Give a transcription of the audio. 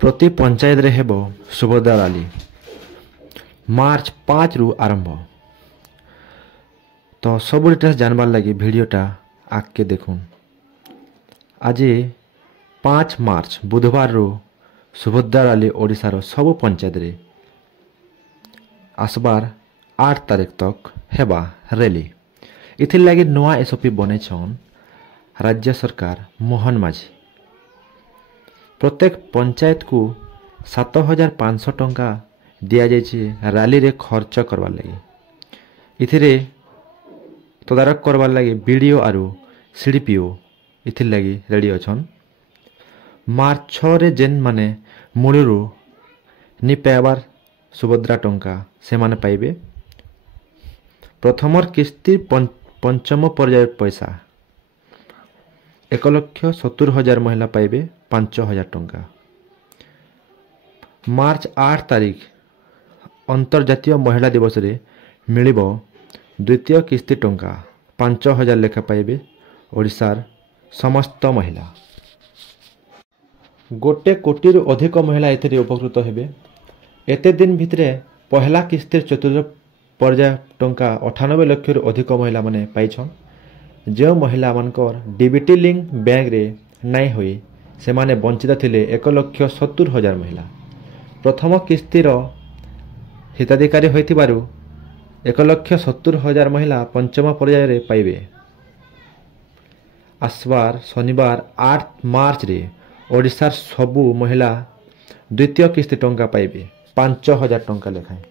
प्रति पंचायत रे हेबो सुभद्रा रैली मार्च 5 रु आरंभ। तो सब डिटेल्स जानबार लगी वीडियोटा आगे देखून। आज 5 मार्च बुधवार रु सुभद्रा रैली ओडिशार सब पंचायत रे आसबार 8 तारीख तक हेबा रैली। इथिर लगी नवा एसओपी बनेछन राज्य सरकार मोहन माझी। प्रत्येक पंचायत को 7500 टंका दिया जाइए रैली रे खर्च करवार लगी। इथिरे तदारक करवार लगी बीडीओ आरु सीडीपीओ इथिर लगी रेडी अछन। मार्च 6 रे जेन माने मूलरू नि पाइबार सुभद्रा टंका से माने पाइबे। प्रथमर किस्ती पंचम पर्याय पैसा 1,70,000 महिला पाइबे 5,000 टंका। मार्च 8 तारीख अंतर्जातीय महिला दिवस रे मिलिबो द्वितीय किस्ती टंका 5,000 लेखा पाइबे ओडिशार समस्त महिला। 1 कोटी रु अधिक महिला एथिरे उपकृत हेबे। एते दिन भितरे पहला किस्ती चतुर्थ पर्याय टंका 98 लाख रु अधिक महिला माने पाइछन। जो महिला मानकर डीबीटी लिंक बैंक रे नाई होई से माने वंचित थिले 1,70,000 महिला। प्रथम किस्तीर हिताधिकारी होइथिबारु 1,70,000 महिला पंचम पर्याय रे पाइबे। आसबार शनिवार 8 मार्च रे ओडिशार सबु महिला द्वितीय किस्ती टंका पाइबे 5,000 टंका लेखाएं।